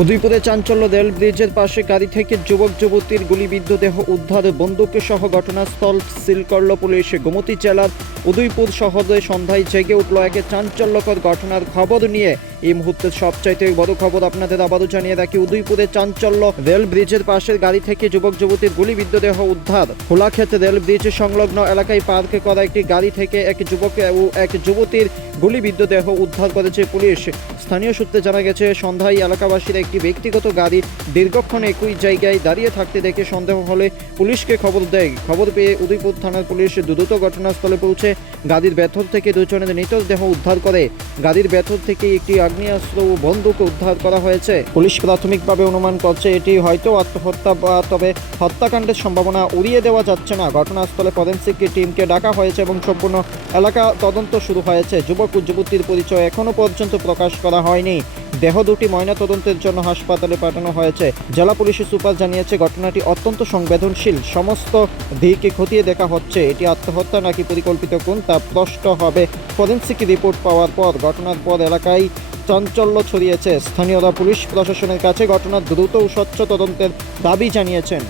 উদয়পুরে চাঞ্চল্য রেল ব্রিজের পাশে গাড়ি থেকে যুবক, যুবতীর গুলিবিদ্ধ দেহ উদ্ধার বন্দুক সহ ঘটনাস্থল সিল করল পুলিশ। গোমতী জেলার উদয়পুর শহরে সন্ধ্যায় জেগে উঠল এক চাঞ্চল্যকর ঘটনার খবর নিয়ে এই মুহূর্তের সবচাইতে বড় খবর আপনাদের আবারও জানিয়ে রাখি, উদয়পুরে চাঞ্চল্য রেল ব্রিজের পাশের গাড়ি থেকে যুবক, যুবতীর গুলিবিদ্ধ দেহ উদ্ধার। খোলাক্ষেত রেল ব্রিজ সংলগ্ন এলাকায় পার্ক করা একটি গাড়ি থেকে এক যুবক ও এক যুবতীর গুলিবিদ্ধ দেহ উদ্ধার করেছে পুলিশ। স্থানীয় সূত্রে জানা গেছে, সন্ধ্যায় এলাকাবাসীর একটি ব্যক্তিগত গাড়ি দীর্ঘক্ষণ একই জায়গায় দাঁড়িয়ে থাকতে দেখে সন্দেহ হলে পুলিশকে খবর দেয়। খবর পেয়ে উদয়পুর থানার পুলিশ দ্রুত ঘটনাস্থলে পৌঁছে গাড়ির ভেতর থেকে দুজনের মৃতদেহ উদ্ধার করে। গাড়ির ভেতর থেকে একটি আগ্নেয়াস্ত্র ও বন্দুক উদ্ধার করা হয়েছে। পুলিশ প্রাথমিকভাবে অনুমান করছে এটি হয়তো আত্মহত্যা বা তবে হত্যাকাণ্ডের সম্ভাবনা উড়িয়ে দেওয়া যাচ্ছে না। ঘটনাস্থলে ফরেন্সিক টিমকে ডাকা হয়েছে এবং সম্পূর্ণ এলাকা তদন্ত শুরু হয়েছে। যুবক যুবতীর পরিচয় এখনও পর্যন্ত প্রকাশ করা হয়নি। দেহ দুটি ময়নাতদন্তের জন্য হাসপাতালে পাঠানো হয়েছে। জেলা পুলিশের সুপার জানিয়েছে, ঘটনাটি অত্যন্ত সংবেদনশীল। সমস্ত দিকে খতিয়ে দেখা হচ্ছে। এটি আত্মহত্যা নাকি পরিকল্পিত কোন তা স্পষ্ট হবে। ফরেন্সিক রিপোর্ট পাওয়ার পর, ঘটনার পর এলাকায় চাঞ্চল্য ছড়িয়েছে। স্থানীয়রা পুলিশ প্রশাসনের কাছে ঘটনার দ্রুত ও স্বচ্ছ তদন্তের দাবি জানিয়েছেন।